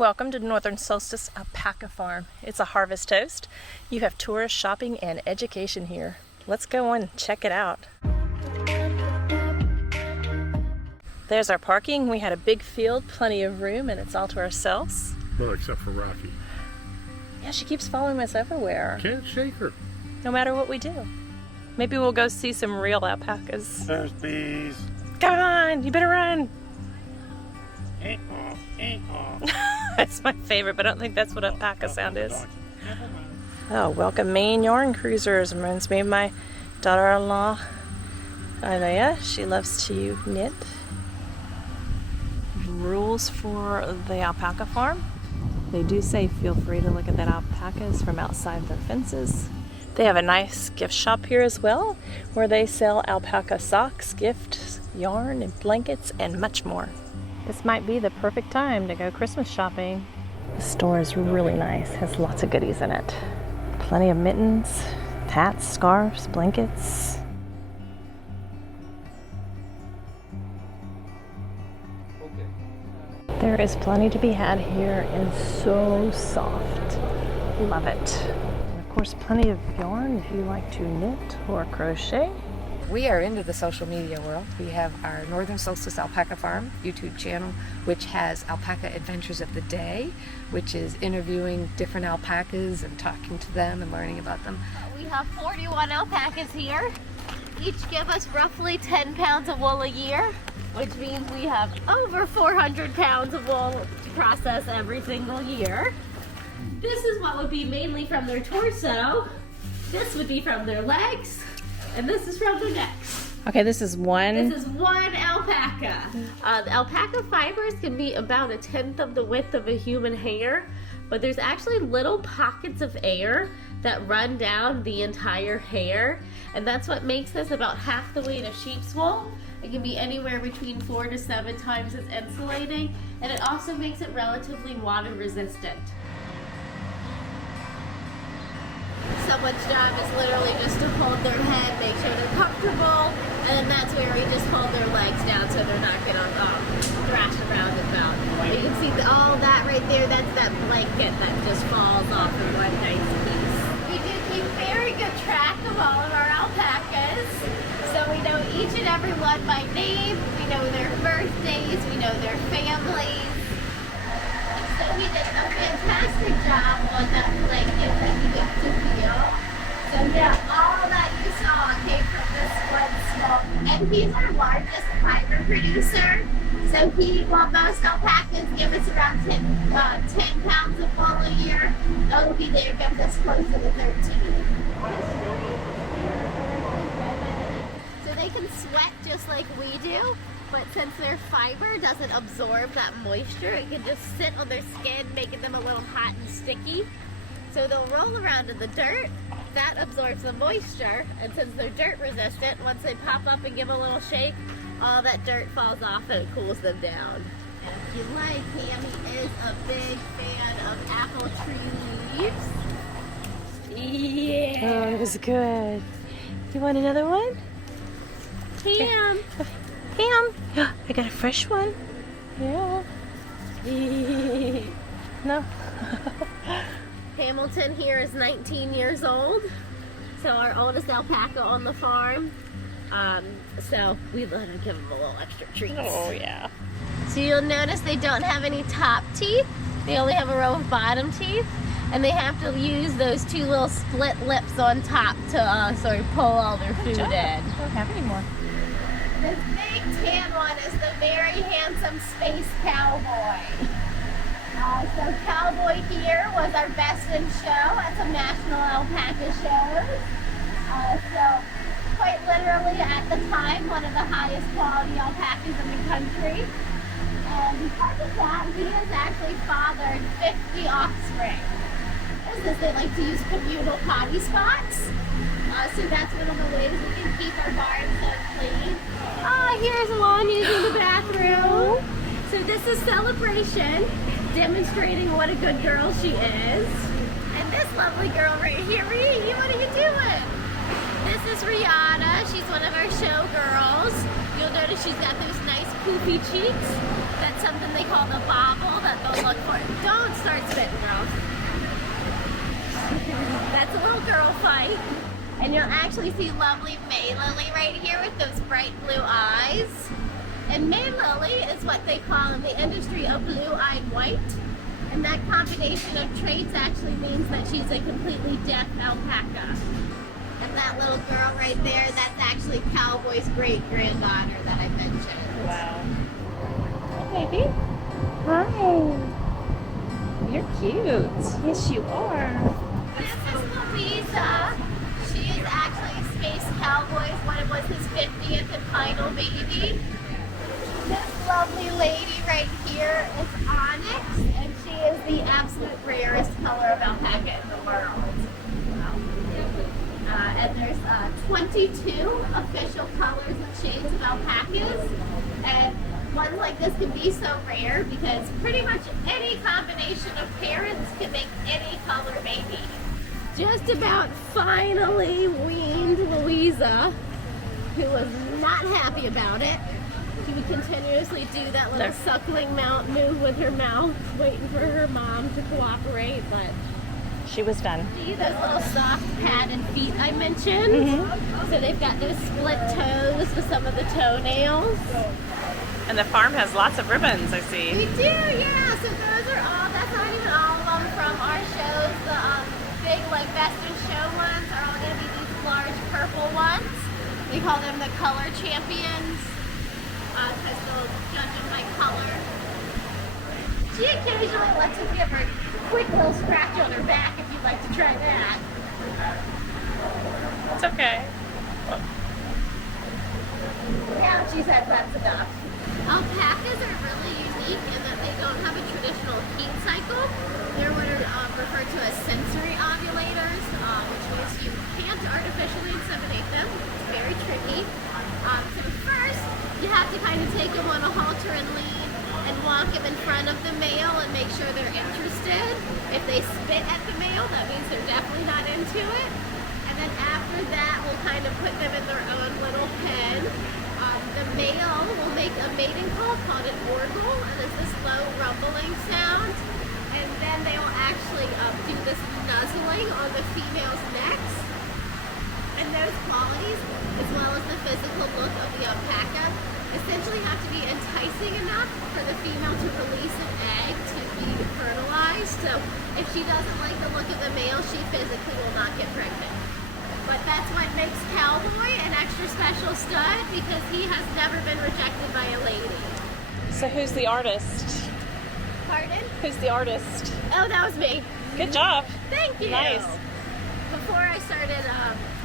Welcome to Northern Solstice Alpaca Farm. It's a harvest toast. You have tourist shopping and education here. Let's go and check it out. There's our parking. We had a big field, plenty of room, and it's all to ourselves. Well, except for Rocky. Yeah, she keeps following us everywhere. Can't shake her. No matter what we do. Maybe we'll go see some real alpacas. There's bees. Come on, you better run. That's my favorite, but I don't think that's what alpaca sound is. Oh, welcome Maine yarn cruisers. Reminds me of my daughter-in-law, Alea. She loves to knit. Rules for the alpaca farm. They do say feel free to look at the alpacas from outside their fences. They have a nice gift shop here as well, where they sell alpaca socks, gifts, yarn, and blankets, and much more. This might be the perfect time to go Christmas shopping. The store is really nice, has lots of goodies in it. Plenty of mittens, hats, scarves, blankets. There is plenty to be had here and so soft. Love it. And of course, plenty of yarn if you like to knit or crochet. We are into the social media world. We have our Northern Solstice Alpaca Farm YouTube channel, which has Alpaca Adventures of the Day, which is interviewing different alpacas and talking to them and learning about them. We have 41 alpacas here. Each give us roughly 10 pounds of wool a year, which means we have over 400 pounds of wool to process every single year. This is what would be mainly from their torso. This would be from their legs. And this is from the necks. Okay, this is one. This is one alpaca. The alpaca fibers can be about 1/10 of the width of a human hair, but there's actually little pockets of air that run down the entire hair, and that's what makes this about half the weight of sheep's wool. It can be anywhere between 4 to 7 times as insulating, and it also makes it relatively water resistant. Someone's job is literally just to hold their head, make sure they're comfortable, and then that's where we just hold their legs down so they're not going to thrash around about. You can see all that right there, that's that blanket that just falls off in one nice piece. We do keep very good track of all of our alpacas, so we know each and every one by name, we know their birthdays, we know their families. So he did a fantastic job on that blanket that he got to feel. So yeah, all that you saw came from this one small. And he's our largest fiber producer. So while most alpacas give us around 10 pounds of wool a year, Opie there gives us closer to 13. So they can sweat just like we do. But since their fiber doesn't absorb that moisture, it can just sit on their skin, making them a little hot and sticky. So they'll roll around in the dirt, that absorbs the moisture, and since they're dirt resistant, once they pop up and give a little shake, all that dirt falls off and it cools them down. And if you like, Tammy is a big fan of apple tree leaves. Yeah! Oh, it was good. You want another one? Tam! Pam, I got a fresh one. Yeah. No. Hamilton here is 19 years old, so our oldest alpaca on the farm. So we let her give him a little extra treats. Oh yeah. So you'll notice they don't have any top teeth. They only have a row of bottom teeth, and they have to use those 2 little split lips on top to sort of pull all their food in. I don't have any more. This big tan one is the very handsome space cowboy. So Cowboy here was our best in show at some national alpaca shows. So quite literally at the time, one of the highest quality alpacas in the country. And because of that, he has actually fathered 50 offspring. They like to use communal potty spots. So that's one of the ways we can keep our barn so clean. Here's Lon using the bathroom. So this is Celebration, demonstrating what a good girl she is. And this lovely girl right here, Ree, what are you doing? This is Rihanna. She's one of our show girls. You'll notice she's got those nice poofy cheeks. That's something they call the bobble that they'll look for. Don't start spitting, girls. That's a little girl fight. And you'll actually see lovely May Lily right here with those bright blue eyes. And May Lily is what they call in the industry a blue-eyed white. And that combination of traits actually means that she's a completely deaf alpaca. And that little girl right there, that's actually Cowboy's great-granddaughter that I mentioned. Wow. Hey, baby. Hi. You're cute. Yes, you are. This is Louisa. She is actually Space Cowboy's when it was his 50th and final baby. This lovely lady right here is Onyx, and she is the absolute rarest color of alpaca in the world. And there's 22 official colors and shades of alpacas, and ones like this can be so rare because pretty much any combination of parents can make any color baby. Just about finally weaned Louisa, who was not happy about it. She would continuously do that little suckling mouth move with her mouth, waiting for her mom to cooperate, but She was done. see those little soft padded feet I mentioned? So they've got those split toes with some of the toenails. And the farm has lots of ribbons, I see. We do, yeah. So those are all, that's not even all of them from our shows. The big, like, best in show ones are all going to be these large purple ones. We call them the color champions because they'll judge them by color. She occasionally lets us give her a quick little scratch on her back if you'd like to try that. It's okay. Now she says that's enough. Alpacas are really unique in that they don't have a traditional heat cycle. They're what are referred to as sensory ovulators, which means you can't artificially inseminate them. It's very tricky. So first, you have to kind of take them on a halter and lead and walk them in front of the male and make sure they're interested. If they spit at the male, that means they're definitely not into it. And then after that, we'll kind of put them in their own little pen. The male will make a mating call called an orgle, and it's this low rumbling sound. And then they will actually do this nuzzling on the female's necks. And those qualities, as well as the physical look of the alpaca, essentially have to be enticing enough for the female to release an egg to be fertilized. So if she doesn't like the look of the male, she physically will not get pregnant. But that's what makes Cowboy an extra special stud because he has never been rejected by a lady. So who's the artist? Pardon? Who's the artist? Oh, that was me. Good job. Thank you. Nice. Before I started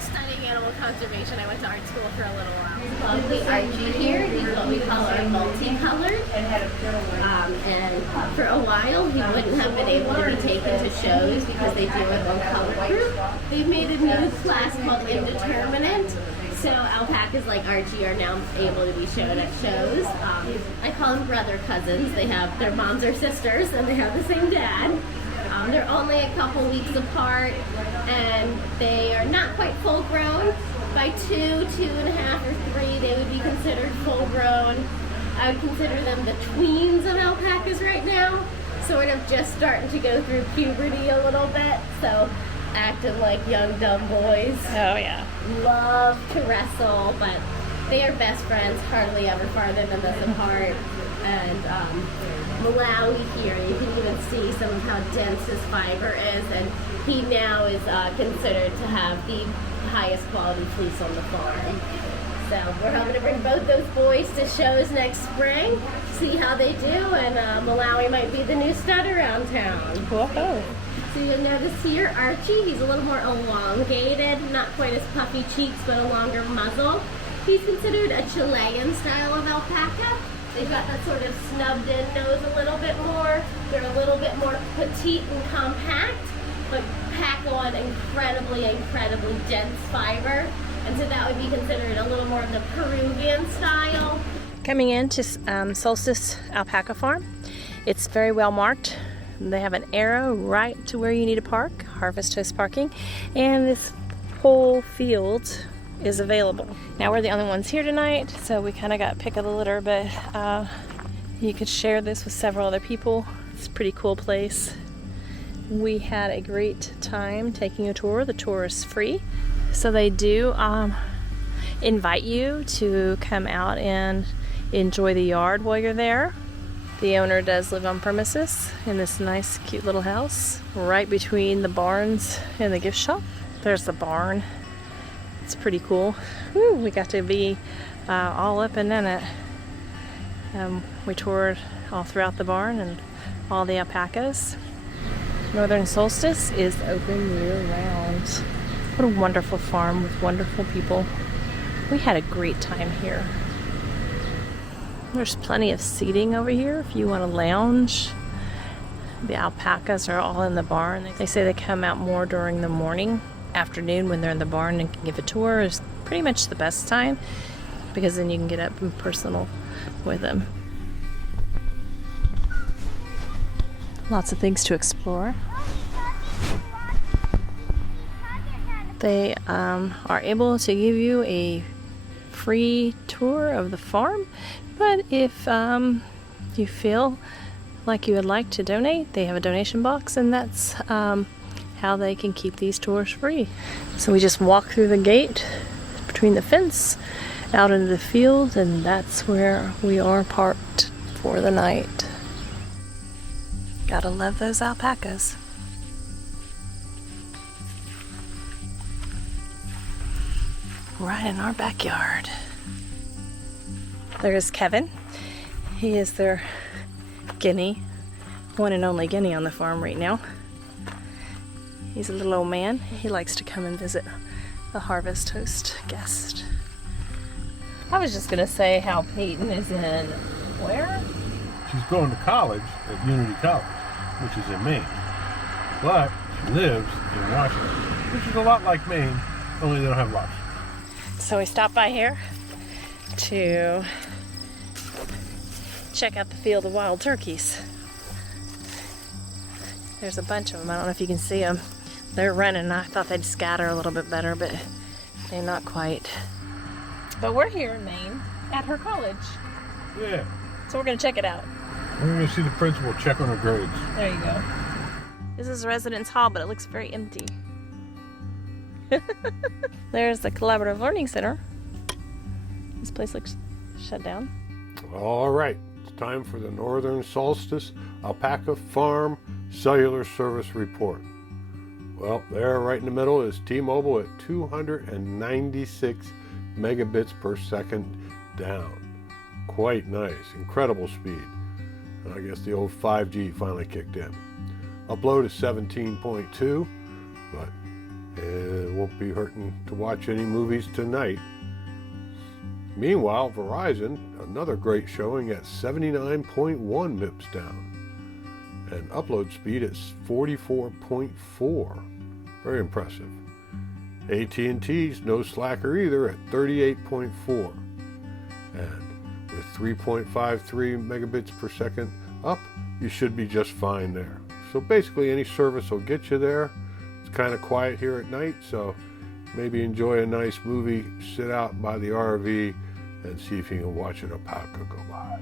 studying animal conservation, I went to art school for a little while. Lovely Archie here. He's what we call our multicolored. And for a while, he wouldn't have been able to be taken to shows because they do it on color group. They've made a new class called Indeterminate. So alpacas like Archie are now able to be shown at shows. I call them brother cousins. They have their moms are sisters and they have the same dad. They're only a couple weeks apart and they are not quite full grown. By 2, 2.5, or 3, they would be considered full grown. I would consider them the tweens of alpacas right now. Sort of just starting to go through puberty a little bit. So acting like young dumb boys. Oh, yeah. Love to wrestle, but they are best friends, hardly ever farther than this apart. And Malawi here, you can even see some of how dense his fiber is, and he now is considered to have the highest quality fleece on the farm. So we're hoping to bring both those boys to shows next spring, see how they do, and Malawi might be the new stud around town. Whoa. So you'll notice here, Archie, he's a little more elongated, not quite as puffy cheeks, but a longer muzzle. He's considered a Chilean style of alpaca. They've got that sort of snubbed in nose a little bit more. They're a little bit more petite and compact, but pack on incredibly dense fiber. And so that would be considered a little more of the Peruvian style. Coming into Solstice Alpaca Farm, it's very well marked. They have an arrow right to where you need to park, harvest host parking, and this whole field is available. Now we're the only ones here tonight, so we kind of got pick of the litter, but you could share this with several other people It's a pretty cool place. We had a great time taking a tour. The tour is free. So they do invite you to come out and enjoy the yard while you're there. The owner does live on premises in this nice, cute little house right between the barns and the gift shop. There's the barn. It's pretty cool. Woo, we got to be all up and in it. We toured all throughout the barn and all the alpacas. Northern Solstice is open year-round. What a wonderful farm with wonderful people. We had a great time here. There's plenty of seating over here if you want to lounge. The alpacas are all in the barn. They say they come out more during the morning, afternoon when they're in the barn and can give a tour is pretty much the best time because then you can get up and personal with them. Lots of things to explore. They are able to give you a free tour of the farm, but if you feel like you would like to donate, they have a donation box, and that's how they can keep these tours free. So we just walk through the gate between the fence out into the field, and that's where we are parked for the night. Gotta love those alpacas. Right in our backyard. There's Kevin. He is their Guinea, one and only Guinea on the farm right now. He's a little old man. He likes to come and visit the harvest host guest. I was just gonna say how Peyton is in where? She's going to college at Unity College, which is in Maine. But she lives in Washington, which is a lot like Maine, only they don't have lobster. So we stopped by here to check out the field of wild turkeys. There's a bunch of them. I don't know if you can see them. They're running. I thought they'd scatter a little bit better, but they're not quite. But we're here in Maine at her college. Yeah. So we're going to check it out. We're going to see the principal check on her grades. There you go. This is Residence Hall, but it looks very empty. There's the Collaborative Learning Center. This place looks shut down. All right, it's time for the Northern Solstice Alpaca Farm Cellular Service Report. Well, there right in the middle is T-Mobile at 296 megabits per second down. Quite nice, incredible speed. And I guess the old 5G finally kicked in. Upload is 17.2, but it won't be hurting to watch any movies tonight. Meanwhile, Verizon, another great showing at 79.1 MIPS down. And upload speed is 44.4. Very impressive. AT&T's no slacker either at 38.4. And with 3.53 megabits per second up, you should be just fine there. So basically any service will get you there. It's kind of quiet here at night, so maybe enjoy a nice movie, sit out by the RV, and see if you can watch an alpaca go by.